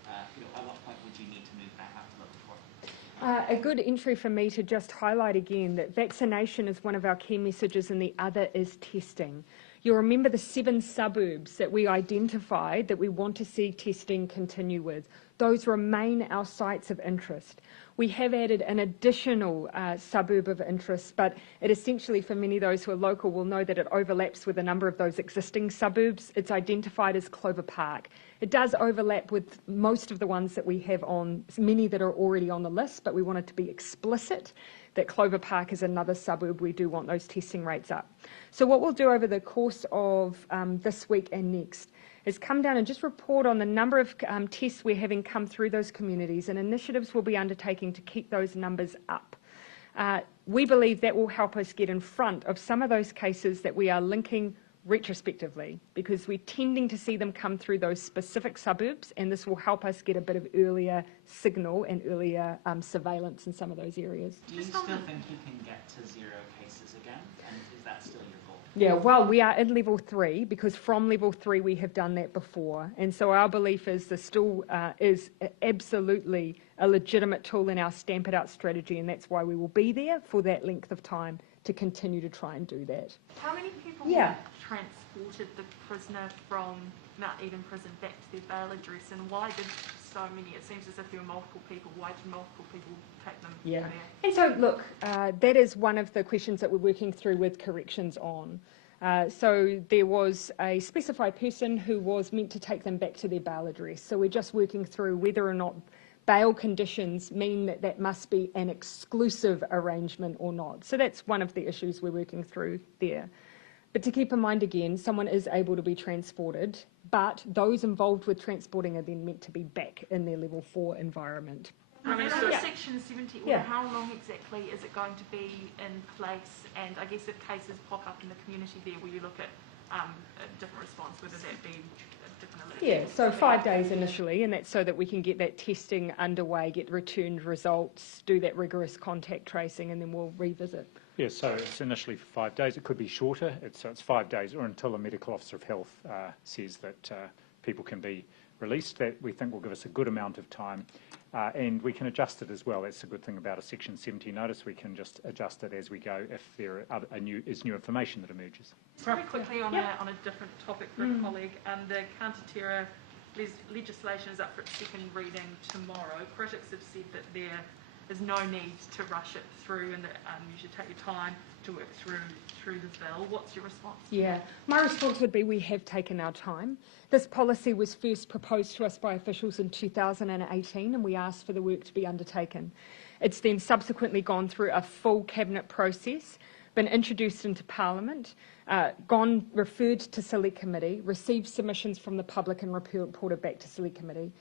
At what point would you need to move back up to level 4? A good entry for me to just highlight again that vaccination is one of our key messages and the other is testing. You'll remember the 7 suburbs that we identified that we want to see testing continue with. Those remain our sites of interest. We have added an additional suburb of interest, but it essentially, for many of those who are local, will know that it overlaps with a number of those existing suburbs. It's identified as Clover Park. It does overlap with most of the ones that we have on, many that are already on the list, but we want it to be explicit that Clover Park is another suburb we do want those testing rates up. So what we'll do over the course of this week and next is come down and just report on the number of tests we're having come through those communities, and initiatives we'll be undertaking to keep those numbers up. We believe that will help us get in front of some of those cases that we are linking retrospectively, because we're tending to see them come through those specific suburbs, and this will help us get a bit of earlier signal and earlier surveillance in some of those areas. Do you still think you can get to 0 cases again, and is that still your goal? Yeah, well, we are in level 3 because from level 3 we have done that before, and so our belief is this still is absolutely a legitimate tool in our Stamp It Out strategy, and that's why we will be there for that length of time to continue to try and do that. How many people transported the prisoner from Mount Eden prison back to their bail address, and why did so many? It seems as if there were multiple people. Why did multiple people take them there? And so look, that is one of the questions that we're working through with corrections on. So there was a specified person who was meant to take them back to their bail address. So we're just working through whether or not bail conditions mean that that must be an exclusive arrangement or not. So that's one of the issues we're working through there. But to keep in mind again, someone is able to be transported, but those involved with transporting are then meant to be back in their level 4 environment. Section 70, how long exactly is it going to be in place? And I guess if cases pop up in the community there, will you look at a different response, whether that be so 5 days initially, and that's so that we can get that testing underway, get returned results, do that rigorous contact tracing, and then we'll revisit. Yeah, so it's initially for 5 days. It could be shorter. It's 5 days, or until a medical officer of health says that people can be released. That we think will give us a good amount of time, and we can adjust it as well. That's the good thing about a Section 70 notice. We can just adjust it as we go if there is new information that emerges. Very quickly on a different topic for a colleague, the counter-terror legislation is up for its second reading tomorrow. Critics have said that there is no need to rush it through, and that you should take your time to work through the bill. What's your response? Yeah, my response would be we have taken our time. This policy was first proposed to us by officials in 2018, and we asked for the work to be undertaken. It's then subsequently gone through a full cabinet process, been introduced into Parliament, referred to Select Committee, received submissions from the public and reported back to Select Committee.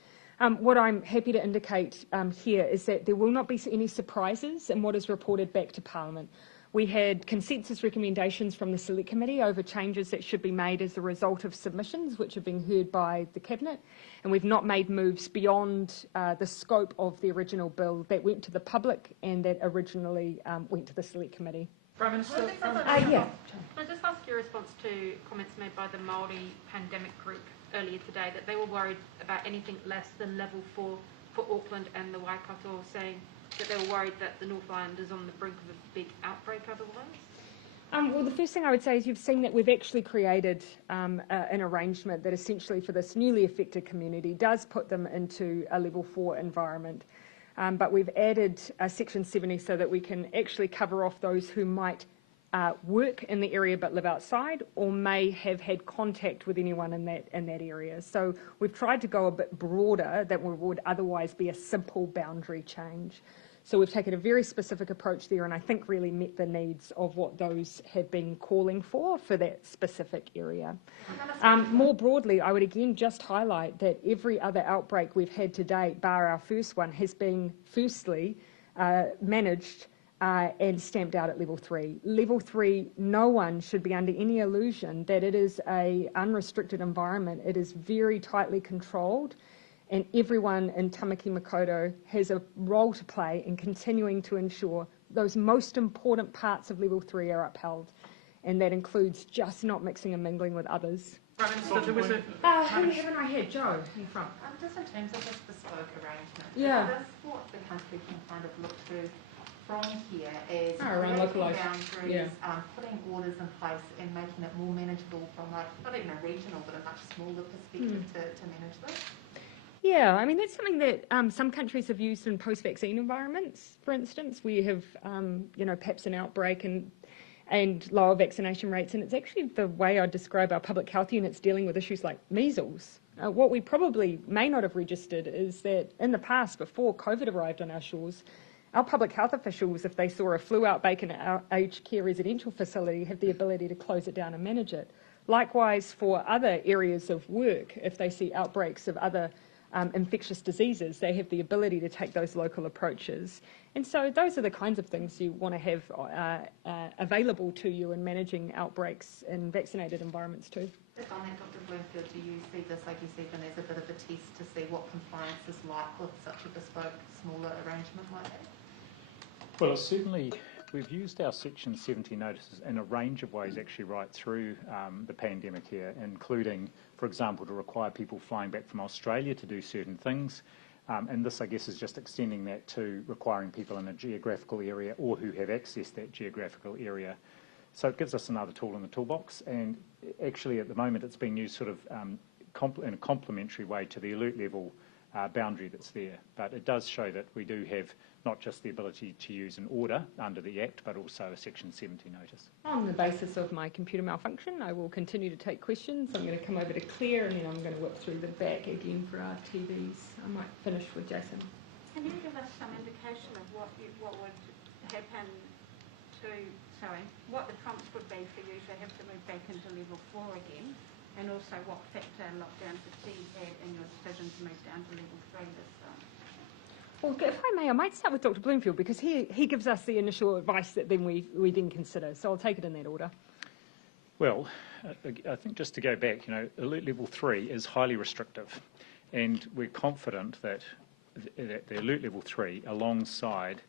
What I'm happy to indicate here is that there will not be any surprises in what is reported back to Parliament. We had consensus recommendations from the Select Committee over changes that should be made as a result of submissions which have been heard by the Cabinet, and we've not made moves beyond the scope of the original bill that went to the public and that originally went to the Select Committee. Prime Minister. Can I just ask your response to comments made by the Māori Pandemic Group earlier today that they were worried about anything less than level 4 for Auckland and the Waikato, saying that they were worried that the North Island is on the brink of a big outbreak otherwise? Well, the first thing I would say is you've seen that we've actually created an arrangement that essentially for this newly affected community does put them into a level 4 environment. But we've added Section 70 so that we can actually cover off those who might work in the area but live outside, or may have had contact with anyone in that area. So we've tried to go a bit broader than would otherwise be a simple boundary change. So we've taken a very specific approach there, and I think really met the needs of what those have been calling for that specific area. More broadly, I would again just highlight that every other outbreak we've had to date, bar our first one, has been firstly managed and stamped out at level 3. Level 3, no one should be under any illusion that it is an unrestricted environment. It is very tightly controlled, and everyone in Tamaki Makaurau has a role to play in continuing to ensure those most important parts of level 3 are upheld, and that includes just not mixing and mingling with others. Prime Minister, there was who haven't I had? Joe, in front. Just in terms of this bespoke arrangement, yeah. is this what the country can kind of look to from here as around localised boundaries, putting orders in place and making it more manageable from not even a regional but a much smaller perspective to manage this? Yeah, I mean, that's something that some countries have used in post-vaccine environments, for instance. We have, perhaps an outbreak and lower vaccination rates, and it's actually the way I describe our public health units dealing with issues like measles. What we probably may not have registered is that in the past, before COVID arrived on our shores, our public health officials, if they saw a flu outbreak in our aged care residential facility, have the ability to close it down and manage it. Likewise, for other areas of work, if they see outbreaks of other infectious diseases, they have the ability to take those local approaches. And so those are the kinds of things you want to have available to you in managing outbreaks in vaccinated environments too. If on that, Dr. Bloomfield, do you see this, like you said, then as a bit of a test to see what compliance is like with such a bespoke, smaller arrangement like that? Well, certainly we've used our Section 70 notices in a range of ways actually right through the pandemic here, including, for example, to require people flying back from Australia to do certain things. And this, I guess, is just extending that to requiring people in a geographical area or who have accessed that geographical area. So it gives us another tool in the toolbox, and actually at the moment it's being used sort of in a complementary way to the alert level boundary that's there. But it does show that we do have not just the ability to use an order under the Act, but also a Section 70 notice. On the basis of my computer malfunction, I will continue to take questions. I'm going to come over to Claire, and then I'm going to work through the back again for our TVs. I might finish with Jason. Can you give us some indication of what would happen what the prompts would be for you to have to move back into level 4 again, and also what factor lockdown fatigue had in your decision to move down to level 3 this time? Well, if I may, I might start with Dr. Bloomfield, because he gives us the initial advice that then we then consider. So I'll take it in that order. Well, I think just to go back, alert level 3 is highly restrictive, and we're confident that the alert level 3, alongside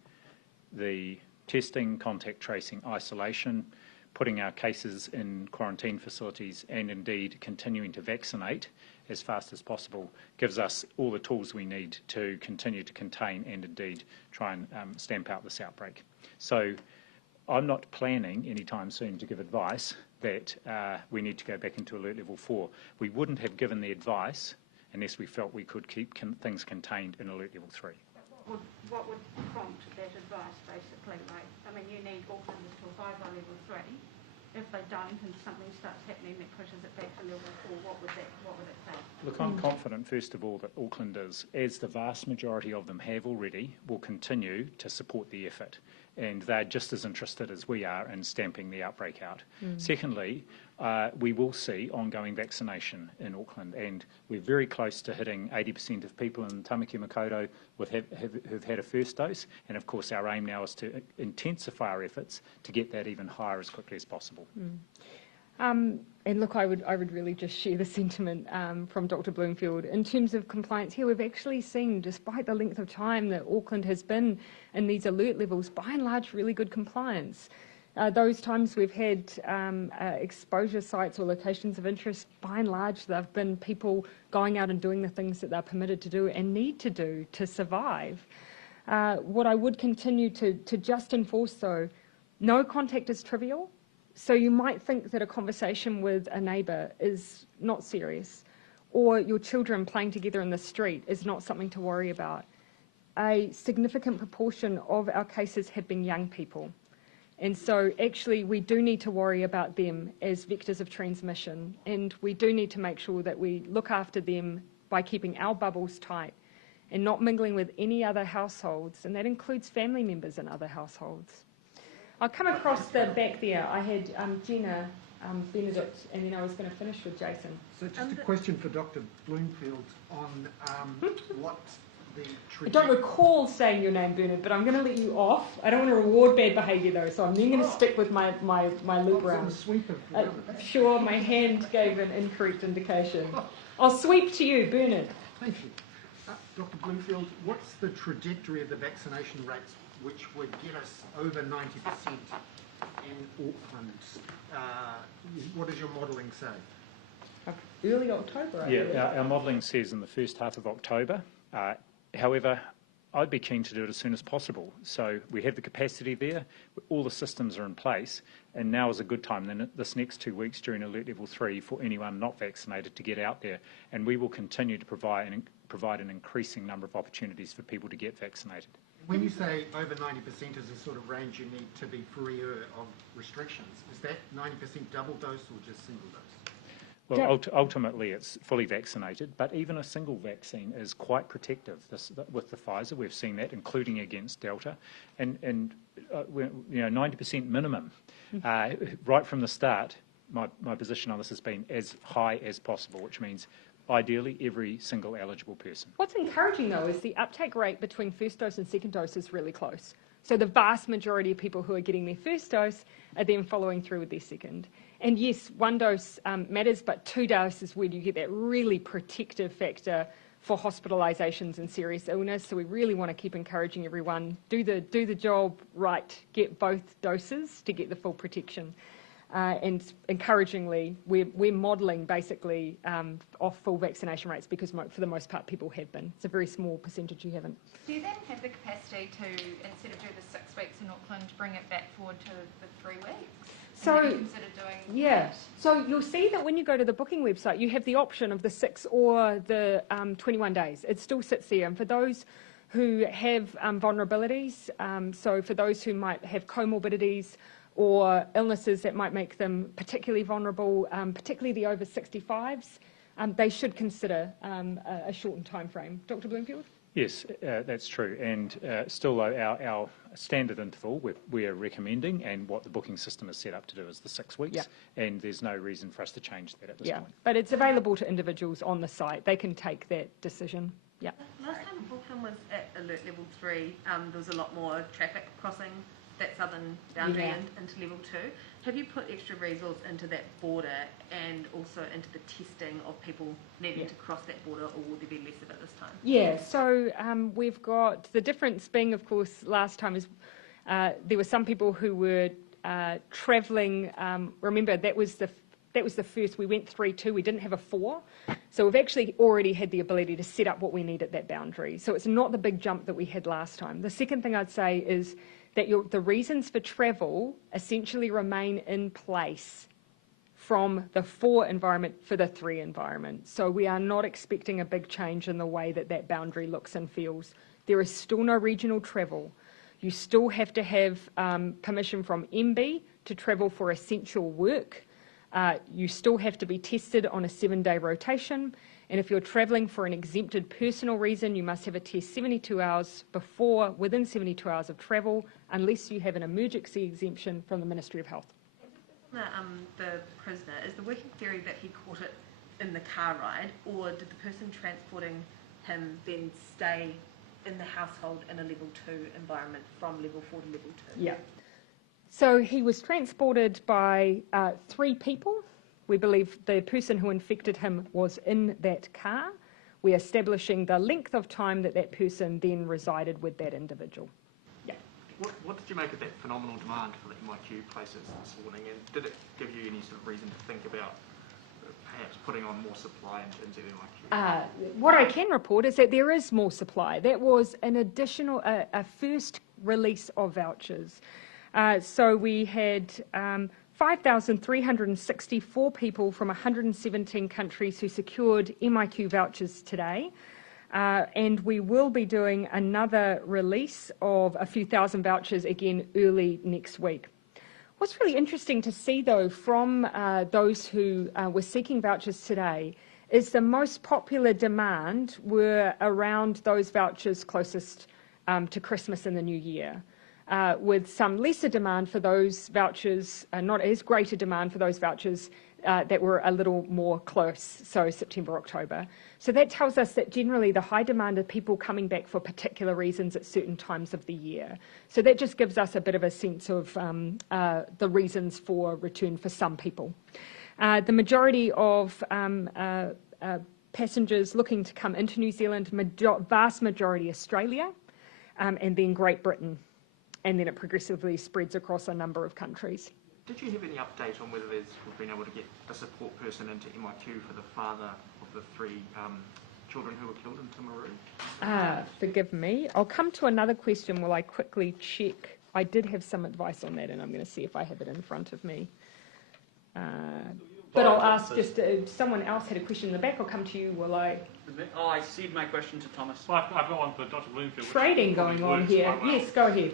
the testing, contact tracing, isolation, putting our cases in quarantine facilities, and indeed continuing to vaccinate as fast as possible, gives us all the tools we need to continue to contain and indeed try and stamp out this outbreak. So I'm not planning anytime soon to give advice that we need to go back into alert level 4. We wouldn't have given the advice unless we felt we could keep things contained in alert level 3. What would prompt that advice, basically? Like, I mean, you need Auckland to abide by level 3. If they don't and something starts happening that pushes it back to level 4, what would it say? Look, I'm confident, first of all, that Aucklanders, as the vast majority of them have already, will continue to support the effort. And they're just as interested as we are in stamping the outbreak out. Secondly, we will see ongoing vaccination in Auckland, and we're very close to hitting 80% of people in Tamaki Makaurau who've had a first dose, and of course our aim now is to intensify our efforts to get that even higher as quickly as possible. And look, I would really just share the sentiment from Dr. Bloomfield. In terms of compliance here, we've actually seen, despite the length of time that Auckland has been in these alert levels, by and large really good compliance. Those times we've had exposure sites or locations of interest, by and large, there have been people going out and doing the things that they're permitted to do and need to do to survive. What I would continue to just enforce, though, no contact is trivial. So you might think that a conversation with a neighbour is not serious, or your children playing together in the street is not something to worry about. A significant proportion of our cases have been young people. And so actually we do need to worry about them as vectors of transmission, and we do need to make sure that we look after them by keeping our bubbles tight and not mingling with any other households, and that includes family members in other households. I'll come across the back there. I had Jenna, Benedict, and then I was going to finish with Jason. So just a question for Dr. Bloomfield on what the I don't recall saying your name, Bernard, but I'm going to let you off. I don't want to reward bad behaviour, though, so I'm then going to stick with my loop round. Sure, my hand gave an incorrect indication. I'll sweep to you, Bernard. Thank you. Dr. Bloomfield, what's the trajectory of the vaccination rates which would get us over 90% in Auckland? What does your modelling say? Early October, I believe. Our modelling says in the first half of October. However, I'd be keen to do it as soon as possible. So we have the capacity there, all the systems are in place, and now is a good time, then this next 2 weeks during Alert Level 3, for anyone not vaccinated to get out there. And we will continue to provide an increasing number of opportunities for people to get vaccinated. When you say over 90% is the sort of range you need to be freer of restrictions, is that 90% double dose or just single dose? Well, ultimately it's fully vaccinated, but even a single vaccine is quite protective. With the Pfizer, we've seen that, including against Delta, and 90% minimum. Right from the start, my position on this has been as high as possible, which means ideally every single eligible person. What's encouraging, though, is the uptake rate between first dose and second dose is really close. So the vast majority of people who are getting their first dose are then following through with their second. And yes, 1 dose matters, but 2 doses is where you get that really protective factor for hospitalisations and serious illness. So we really want to keep encouraging everyone, do the job right, get both doses to get the full protection. And encouragingly, we're modelling basically off full vaccination rates because for the most part people have been. It's a very small percentage who haven't. Do you then have the capacity to, instead of do the 6 weeks in Auckland, bring it back forward to the 3 weeks? So, consider doing that? So you'll see that when you go to the booking website, you have the option of the 6 or the 21 days. It still sits there. And for those who have vulnerabilities, so for those who might have comorbidities or illnesses that might make them particularly vulnerable, particularly the over 65s, they should consider a shortened time frame. Dr. Bloomfield? Yes, that's true. And still, though, our standard interval we're recommending, and what the booking system is set up to do, is the 6 weeks. Yeah. And there's no reason for us to change that at this point. But it's available to individuals on the site. They can take that decision. Yeah. Last time Auckland was at Alert Level 3, there was a lot more traffic crossing that southern boundary into Level 2. Have you put extra resource into that border and also into the testing of people needing to cross that border, or will there be less of it this time? Yeah, so we've got the difference being, of course, last time is there were some people who were travelling. Remember, that was the first. We went 3-2. We didn't have a 4, so we've actually already had the ability to set up what we need at that boundary. So it's not the big jump that we had last time. The second thing I'd say is that the reasons for travel essentially remain in place from the 4 environment for the 3 environment. So we are not expecting a big change in the way that boundary looks and feels. There is still no regional travel. You still have to have permission from MB to travel for essential work. You still have to be tested on a 7-day rotation. And if you're travelling for an exempted personal reason, you must have a test 72 hours within 72 hours of travel, unless you have an emergency exemption from the Ministry of Health. The prisoner, is the working theory that he caught it in the car ride, or did the person transporting him then stay in the household in a Level 2 environment from Level 4 to Level 2? Yeah. So he was transported by 3 people. We believe the person who infected him was in that car. We're establishing the length of time that person then resided with that individual. Yeah. What did you make of that phenomenal demand for the MIQ places this morning, and did it give you any sort of reason to think about perhaps putting on more supply in terms of MIQ? What I can report is that there is more supply. That was an additional, a first release of vouchers. So we had 5,364 people from 117 countries who secured MIQ vouchers today. And we will be doing another release of a few thousand vouchers again early next week. What's really interesting to see, though, from those who were seeking vouchers today is the most popular demand were around those vouchers closest to Christmas and the New Year. With some lesser demand for those vouchers, not as great a demand for those vouchers that were a little more close, so September, October. So that tells us that generally the high demand are people coming back for particular reasons at certain times of the year. So that just gives us a bit of a sense of the reasons for return for some people. The majority of passengers looking to come into New Zealand, vast majority Australia, and then Great Britain. And then it progressively spreads across a number of countries. Did you have any update on whether we've been able to get a support person into MIQ for the father of the 3 children who were killed in Timaru? Forgive me. I'll come to another question while I quickly check. I did have some advice on that, and I'm going to see if I have it in front of me. But I'll ask just someone else had a question in the back. I'll come to you while I... Oh, I cede my question to Thomas. Well, I've got one for Dr. Bloomfield. Trading going on here. Well. Yes, go ahead.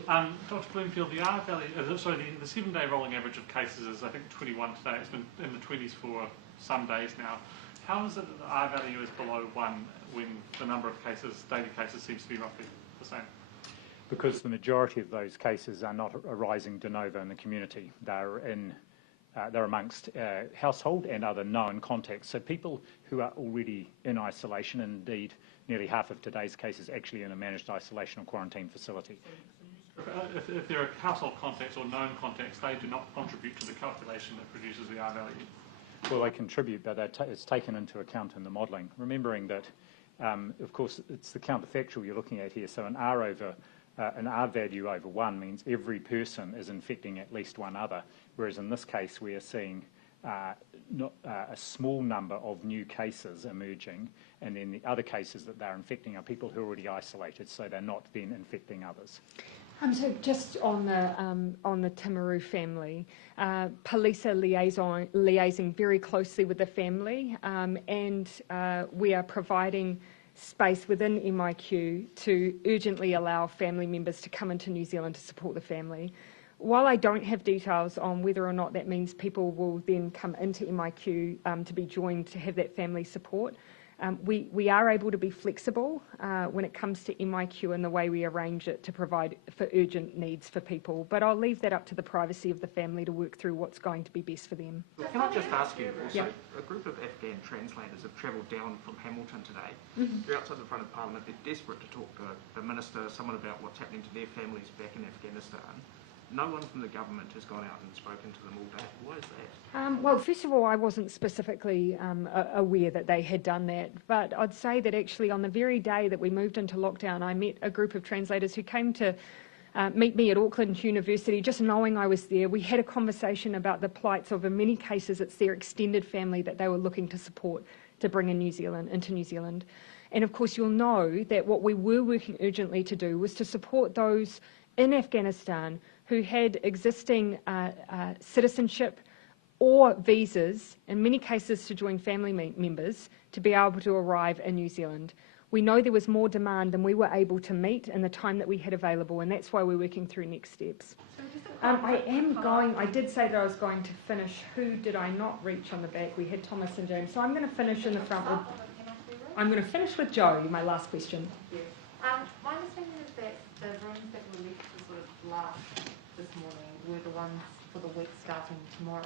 Dr. Bloomfield, the the 7-day rolling average of cases is, I think, 21 today. It's been in the 20s for some days now. How is it that the R value is below 1 when the number of cases, daily cases, seems to be roughly the same? Because the majority of those cases are not arising de novo in the community. They're amongst household and other known contacts. So people who are already in isolation, and indeed nearly half of today's cases actually in a managed isolation or quarantine facility. If there are household contacts or known contacts, they do not contribute to the calculation that produces the R value. Well, they contribute, but it's taken into account in the modelling. Remembering that, of course, it's the counterfactual you're looking at here. So an R value over 1 means every person is infecting at least one other, whereas in this case we are seeing a small number of new cases emerging, and then the other cases that they're infecting are people who are already isolated, so they're not then infecting others. So just on the Timaru family, police are liaising very closely with the family, and we are providing space within MIQ to urgently allow family members to come into New Zealand to support the family. While I don't have details on whether or not that means people will then come into MIQ to be joined to have that family support, we are able to be flexible when it comes to MIQ and the way we arrange it to provide for urgent needs for people. But I'll leave that up to the privacy of the family to work through what's going to be best for them. Can I just ask you also, Yep. a group of Afghan translators have travelled down from Hamilton today. Mm-hmm. They're outside the front of Parliament. They're desperate to talk to the minister, someone about what's happening to their families back in Afghanistan. No one from the government has gone out and spoken to them all day. Why is that? Well, first of all, I wasn't specifically aware that they had done that, but I'd say that actually on the very day that we moved into lockdown, I met a group of translators who came to meet me at Auckland University, just knowing I was there. We had a conversation about the plights of, in many cases, it's their extended family that they were looking to support to bring into New Zealand. And of course, you'll know that what we were working urgently to do was to support those in Afghanistan who had existing citizenship or visas, in many cases to join family members, to be able to arrive in New Zealand. We know there was more demand than we were able to meet in the time that we had available, and that's why we're working through next steps. I did say that I was going to finish. Who did I not reach on the back? We had Thomas and James. So I'm going to finish in the front with, I'm going to finish with Joe, my last question. My understanding is that the rooms that were left to sort of last this morning were the ones for the week starting tomorrow.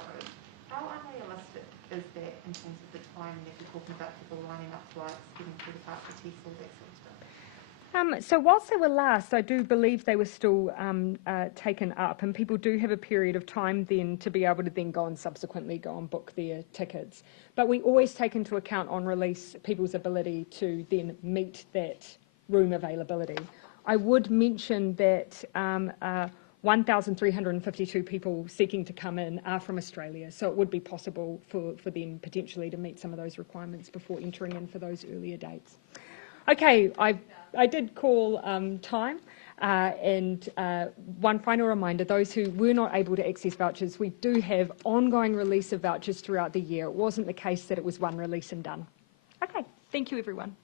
How unrealistic is that in terms of the time that you're talking about people lining up flights, getting through the passport tests, all that sort of stuff? So whilst they were last, I do believe they were still taken up, and people do have a period of time then to be able to then go and subsequently go and book their tickets. But we always take into account on release people's ability to then meet that room availability. I would mention that 1,352 people seeking to come in are from Australia, so it would be possible for them potentially to meet some of those requirements before entering in for those earlier dates. Okay, I did call time, and one final reminder, those who were not able to access vouchers, we do have ongoing release of vouchers throughout the year. It wasn't the case that it was one release and done. Okay, thank you everyone.